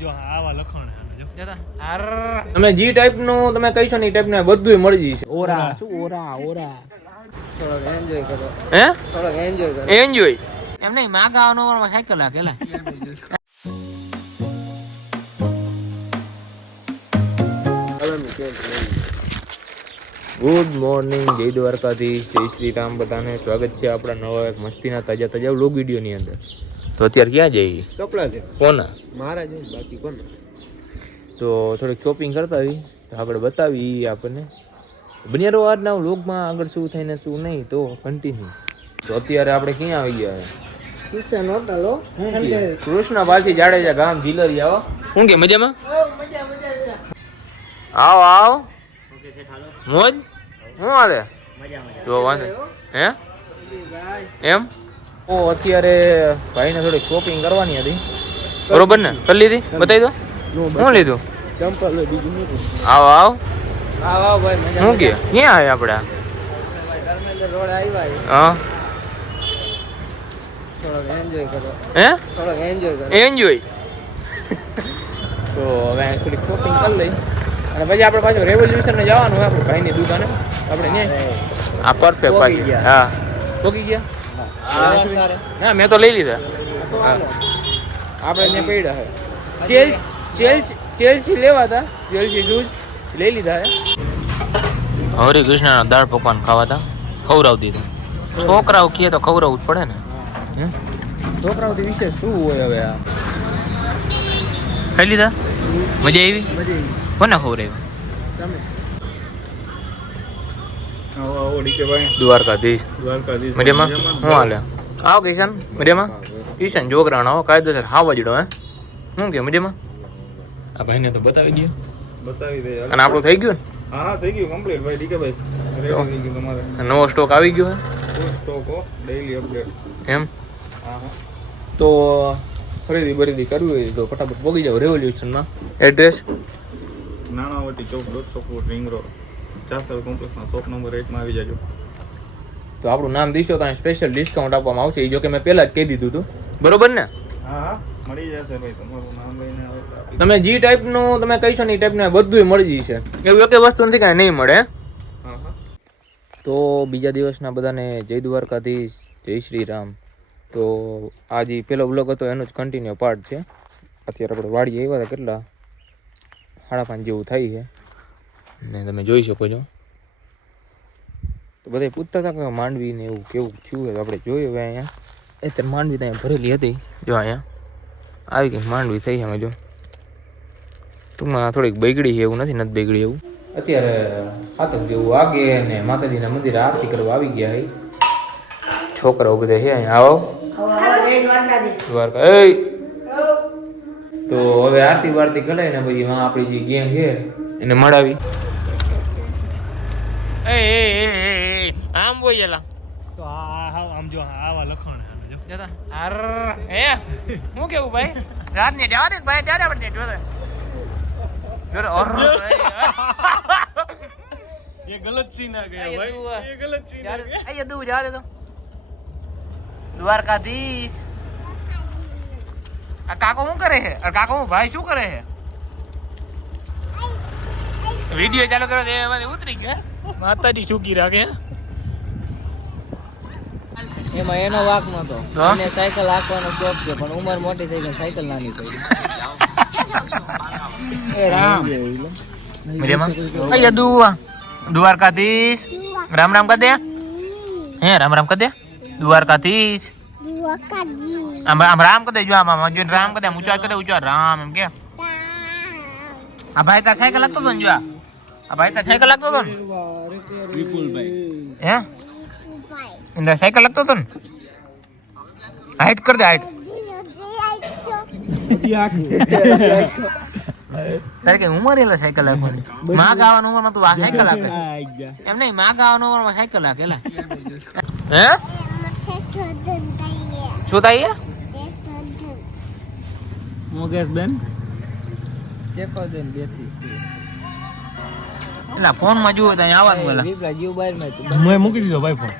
જો આવા લખણ છે જો તમે જી ટાઈપ નું તમે કહી છો ને એ ટાઈપ ને બધું મળી જશે. ઓરા શું ઓરા ઓરા થોડોક એન્જોય કરો. હે થોડોક એન્જોય કરો. એન્જોય એમ નહીં માગાવાનો સાયકલ હાકેલા. ગુડ મોર્નિંગ, જય દ્વારકાધીશ, જય શ્રી રામ. બધાને સ્વાગત છે આપણા નવા એક મસ્તીના તાજા વ્લોગ વિડીયોની અંદર. તો અત્યારે ક્યાં જઈએ? કપડા છે કોના મારા છે બાકી કોના. તો થોડીક શોપિંગ કરતા આવી તો આગળ બતાવી આપણને. બન્યા રહો આજના વ્લોગમાં, આગળ શું થાય ને શું નહીં તો કન્ટિન્યુ. તો અત્યારે આપણે ક્યાં આવી ગયા? કિશન હોટલ હો. કૃષ્ણ પાછી જાડેજા ગામ જીલરી. આવો. શું કે મજામાં? આવો આવો. મોજ શું હાલે? તો વાંધો હે એમ. ઓ અત્યારે ભાઈને થોડીક શોપિંગ કરવાની હતી, બરોબર ને? કરી લીધી? બતાવી દો શું લીધું. ચંપલ બીજું નહીં. આવો આવો આવો ભાઈ મજા. શું કે ક્યાં આવ્યા આપણે? ધર્મેન્દ્ર રોડ આવ્યા. હા થોડોક એન્જોય કરો. હે થોડોક એન્જોય કરો. એન્જોય. તો હવે થોડીક શોપિંગ કરી લઈ અને પછી આપણે પાછું રેવોલ્યુશનને જવાનું હોય આપણે ભાઈની દુકાને. આપણે ત્યાં આ પરફેક્ટ પાકી ગયા. હા પોકી ગયા. ના મેં તો લઈ લીધા. હા આપણે ત્યાં પડ્યા છે. ચેલ્સી લેવા હતા, ચેલ્સી શૂઝ લઈ લીધા હે. હરે કૃષ્ણના દાળ પકવાન ખાવા હતા, ખવડાવી દીધું. છોકરાઓ કહે તો ખવડાવવું જ પડે ને. છોકરાઓથી વિશેષ શું હોય હવે? આ ખાઈ લીધા? મજા આવી? કોને ખવડાવ્યું? દ્વારકાધીશ. મજામાં? શું હાલે? આવો કિશન. મજામાં? કિશન જોગરાણ આવો કાયદેસર હાવા જડો. હે શું કે મજામાં? આ ભાઈને તો બતાવી દે. અને આપણું થઈ ગયું ને? હા થઈ ગયું કમ્પ્લીટ ભાઈ. ડીકે ભાઈ રેડી થઈ ગયું તમારે. નવો સ્ટોક આવી ગયો હે? ફૂલ સ્ટોક હો, ડેઈલી અપડેટ. એમ હા તો ખરીદી કરવી હોય તો ફટાફટ પોગી જાવ રેવોલ્યુશનમાં. Address Nanavati Chowk, 150 foot ring road, Chasar કોમ્પ્લેક્સના શોપ નંબર 8 માં આવી જાજો. તો આપણું નામ દીશો તો સ્પેશિયલ ડિસ્કાઉન્ટ આપવામાં આવશે. એ જો કે મેં પહેલા જ કહી દીધું હતું, બરોબર ને? હા હા મળી જશે ભાઈ. તમારું નામ લઈને આવે. તમે જી ટાઈપનું તમે કહી છો ને એ ટાઈપનું બધું મળી જશે. એવું એક વસ્તુ નથી કાંઈ નહીં મળે. હા હા. તો બીજા દિવસના બધાને જય દ્વારકાધીશ, જય શ્રી રામ. તો આ જે પેલો બ્લોગ હતો એનો જ કન્ટિન્યુ પાર્ટ છે. અત્યારે આપણે વાડીએ આવ્યા હતા, કેટલા 5:30 જેવું થાય છે ને તમે જોઈ શકો છો. તો બધા પૂછતા હતા કે માંડવી ને એવું કેવું થયું હોય. તો આપણે જોયું હવે અહીંયા અત્યારે માંડવી ત્યાં ભરેલી હતી. જો અહીંયા આવી ગઈ માંડવી થઈ. અમે જો ટૂંકમાં થોડીક બગડી છે, એવું નથી બગડી એવું. અત્યારે 7 જેવું વાગે ને માતાજીના મંદિરે આરતી કરવા આવી ગયા છે. છોકરાઓ બધા છે અહીંયા. આવો દ્વારકા. એ તો હવે આરતી વારતી કરાય ને પછી આપણી જે ગેંગ છે એને મળાવી. આમ બોલેલા તો આમ જો આવા લખણ છે જો હે હું કેવું ભાઈ? રાત ને જવા દે ભાઈ, ત્યારે આપણે જોતે ये गलत सीन आ गया भाई, ये गलत सीन आ गया. ये दूर जा दे तो દ્વારકાધીશ. આ કાકો શું કરે છે? અરે કાકો ભાઈ શું કરે છે? વિડિયો ચાલુ કરો તો એમાં ઉતરી ગયા. માતાજી ચૂકી રાખે. એમાં એનો વાક નતો. એને સાયકલ હાંકવાનો શોખ છે પણ ઉંમર મોટી થઈ ગઈ, સાયકલ નાની પડી. એ રામ મજામાં? અయ్యా દુઆ દ્વારકાધીશ. રામ રામ કર દે. હે રામ રામ કર દે. દ્વારકાધીશ. આમ આમ રામ કર દે. જો આમ જો રામ કર દે. ઊંચા કર દે. ઊંચા રામ એમ કે. આ ભાઈ તાર સાયકલ લાગતો તો ને? જો આ ભાઈ તાર સાયકલ લાગતો તો ને? વિપુલભાઈ હે ઇન્દર સાયકલ લાગતો તો ને? હાઈટ કર દે. હાઈટ તારે કે ઉંમર એટલે સાયકલ લાગવાની? માં ગાવાનું ઉંમરમાં તું આ સાયકલ લાગે એમ નહીં? માં ગાવાનું ઉંમરમાં સાયકલ લાગે લા. હે શું થાય? મોગેશ બેન દેખો દેન બેઠી એટલે ફોન માં જુઓ તો અહીંયા આવવાનું પેલા. વિપલા જીવ બહાર માં મેં મૂકી દીધો ભાઈ ફોન.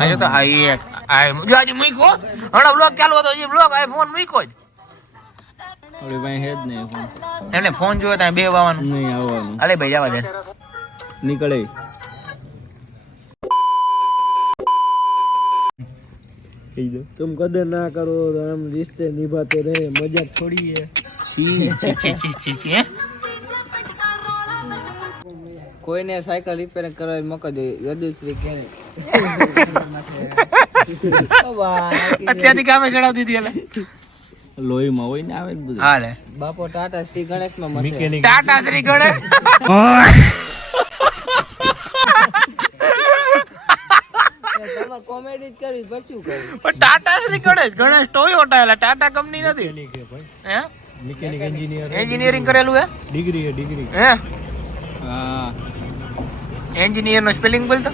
આ તો આ એક આ જો આજે મૂકો હમણાં બ્લોગ ચાલુ હતો. એ બ્લોગ આ ફોન મૂકો જ. આપણી પાસે હે જ નહીં ફોન. એમને ફોન જોયો ત્યાં બે વાવાનું નહીં આવવાનું. અલે ભાઈ જવા દે નીકળે. तुम कदर ना करो तो हम रिश्ते निभाते रहे, मजाक थोड़ी है. છી કોઈને સાયકલ રિપેરિંગ કરાવી મોકલ દે યદુશ્રી કે અત્યારથી કામે ચડાવતી હતી એટલે લોહીમાં હોય ને આવે ને બધું. હાલે બાપો ટાટા શ્રી ગણેશમાં મતે. ટાટા શ્રી ગણેશ તમારે કોમેડી જ કરવી પછી કરવી. પણ ટાટા શ્રી ગણેશ ગણેશ ટોયોટા એટલે ટાટા કંપની નથી હે મિકેનિક એન્જિનિયર એન્જિનિયરિંગ કરેલું હે ડિગ્રી હે ડિગ્રી. હે હા એન્જિનિયર નો સ્પેલિંગ બોલ તો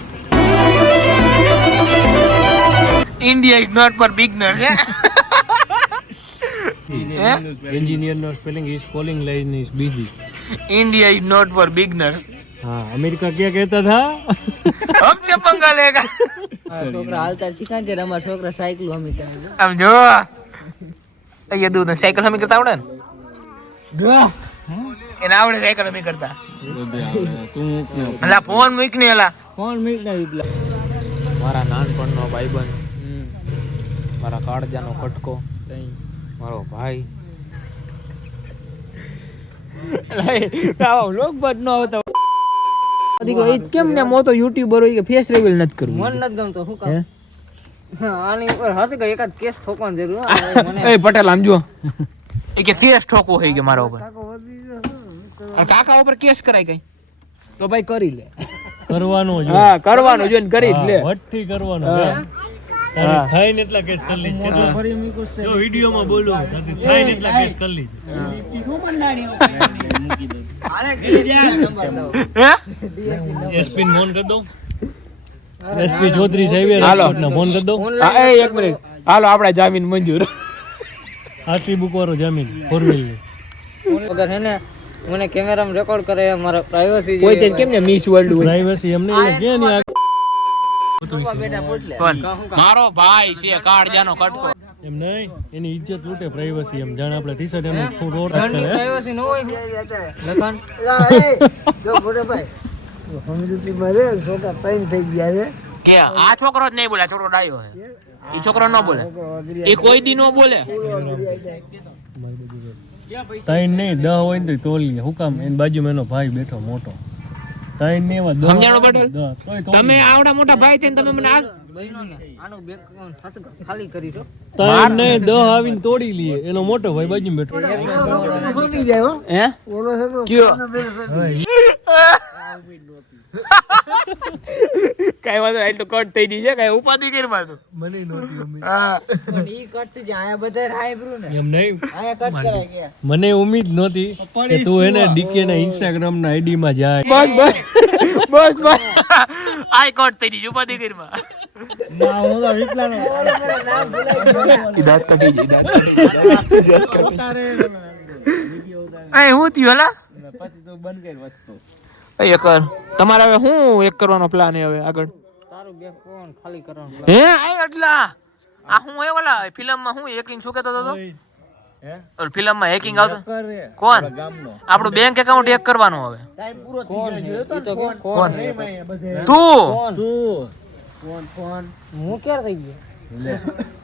ઇન્ડિયા ઇઝ નોટ ફોર બિગનર્સ હે engineer no spelling is calling line is busy. India is not for beginner हाँ अमेरिका क्या कहता था हमसे पंगा लेगा છોકરા હાલતા શીખાય છે અમારા છોકરા સાયકલ હમી કરે છે. આમ જો અહીંયા દૂધ સાયકલ હમી કરતા આવડે ને એને આવડે સાયકલ હમી કરતા તું અલા ફોન મૂક ને અલા કોણ મીટ ના વિપલા મારા નાનપણનો ભાઈબંધ મારા કાળજાનો કટકો મારો ભાઈ લોક બદ નો આવતો દીકરો ઈ કેમ ને મોટો યુટ્યુબર હોય કે ફેસ રિવીલ નથી કરવું મન નથી ગમતો શું કામ આની ઉપર હશે કે એકાદ કેસ ઠોકવાની જરૂર મને એ પટેલ આમ જો એ કે કેસ ઠોકો હોય કે મારા ઉપર અને કાકા ઉપર કેસ કરાય કઈ તો ભાઈ કરી લે કરવાનો જો હા કરવાનું જોઈને કરી જ લે વટથી કરવાનો તારે થાઈને એટલા કેસ કરી લીધે કેટલા ફરી મીકુસ છે જો વિડિયોમાં બોલું થાઈને એટલા કેસ કરી લીધે હે એસપી ને ફોન કરી દઉં એસપી ચૌધરી સાહેબ હાલો. રાજકોટના ફોન કરી દઉં હા એ એક મિનિટ હાલો આપણે જામીન મંજૂર આરસી બુક વાળો જામીન 4 વ્હીલ અગર હે ને મને કેમેરામાં રેકોર્ડ કરે મારા પ્રાઇવસી કોઈ તે કેમ ને મિસ વર્લ્ડ હોય પ્રાઇવસી એમને કે ની બેટા પૂછ લે મારો ભાઈ છે કાળજાનો કટકો એમ નહીં એની ઇજ્જત લૂટે પ્રાઇવસી એમ જાણે આપણે ટી-શર્ટ એમ થોડું ઓર કરે પ્રાઇવસી નો હોય લખન કે આ છોકરો જ નહીં બોલે છોકરો ડાયો છે ઈ છોકરો ન બોલે ઈ કોઈ દી નો બોલે તાઈન નહીં 10 હોય ને તો તોલી હું કામ એની બાજુમાં એનો ભાઈ બેઠો મોટો તાઈન ને એવા 10 સમજાણો પટેલ? તોય તોલી. તમે આવડા મોટા ભાઈ થઈને તમે મને આ બહેનોને આનું બેક થશે ખાલી કરીશો તાઈન નહીં 10 આવીને તોડી લઈએ એનો મોટો ભાઈ બાજુમાં બેઠો હે કયો કઈ વાંધો નહીં, એટલું કટ થઈ ગઈ છે કઈ ઉપાધિ કરી માતું મને નહોતી ઉમ્મીદ હા પણ ઈ કટ થી આયા બધા હાઈબ્રુ ને એમ નહીં આયા કટ કરાય ગયા મને ઉમ્મીદ નહોતી કે તું એને ડીકે ના ઇન્સ્ટાગ્રામ ના આઈડી માં જાય બસ બસ બસ બસ આઈ કટ થઈ ગઈ ઉપાધિ કરી માં ના હું તો વિપલાનો દાંત કટી ગઈ એ હું થયું હલા પછી તો બંધ કરી વસ્તુ એ કર તમારે હવે હું એક કરવાનો પ્લાન હવે આગળ તારું બેક કોણ ખાલી કરવાનું હે આ એટલા આ હું એ ઓલા ફિલ્મ માં હું હેકિંગ શું કહેતો હતો ઓલ ફિલ્મ માં હેકિંગ આવતો કરે કોણ ગામનો આપણું બેંક એકાઉન્ટ હેક કરવાનું હવે ટાઈમ પૂરો થઈ ગયો તો કોણ કોણ તું તું કોણ કોણ હું ક્યારે થઈ ગયો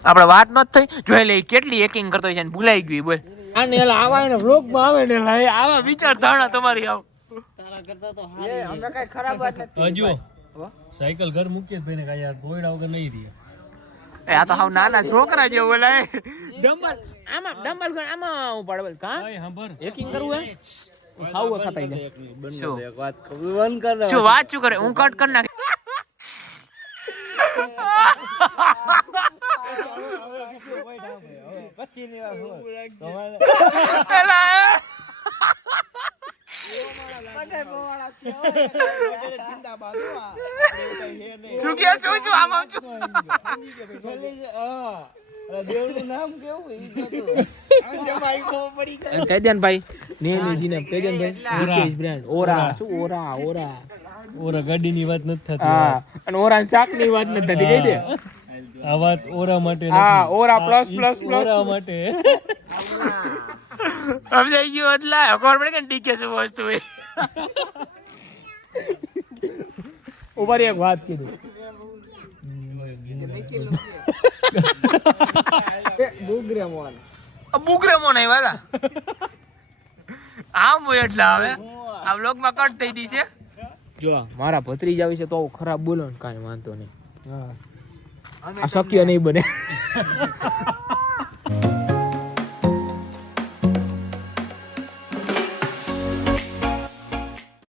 આપણે વાત ન થઈ જોઈ લે કેટલી હેકિંગ કરતો છે ને ભૂલાઈ ગઈ બોલ આને એલા આવા ને વ્લોગ માં આવે ને એલા આવા વિચાર ધારણા તમારી આવ તારા કરતા તો હારી અમે કઈ ખરાબ વાત નથી હજુ સાયકલ ઘર મૂકીએ તો એને કાંઈ યાર કોયડા વગર નહીં રહે એ આ તો હાવ નાના છોકરા જેવો બોલે ડમ્બલ આમાં ડમ્બલ ગણ આમાં હું પાડે બોલ કા ભાઈ સાંભળ હેકિંગ કરવું હે ખાવું હે ખતાઈ જાય શું એક વાત ખબર બંધ કર દે શું વાત શું કરે હું કટ કરી નાખ પછી ની વાત શું કે શું આમ આમ છું દેવનું નામ કેવું ઈ કહી દે ને ભાઈ નેનેજીને કહી દે ને ભાઈ મુકેશ બ્રાન્ડ ઓરા શું ઓરા ઓરા ઓરા ગાડીની વાત નથી થતી હા અને ઓરા ચાકની વાત નથી થતી કહી દે આ વાત ઓરા માટે હા નથી ઓરા પ્લસ પ્લસ પ્લસ ઓરા માટે સમજાઈ ગયું એટલે ખબર પડે કે ડીકે શું વસ્તુ હોય. ઉપર એક વાત કીધું બુગ્રેમોન આવ્યા આમ હોય એટલે હવે આ બ્લોગમાં કટ થઈ ગઈ છે. જો મારા ભત્રીજા વિશે તો ખરાબ બોલો ને કાંઈ વાંધો નહીં, આ શક્ય નહીં બને.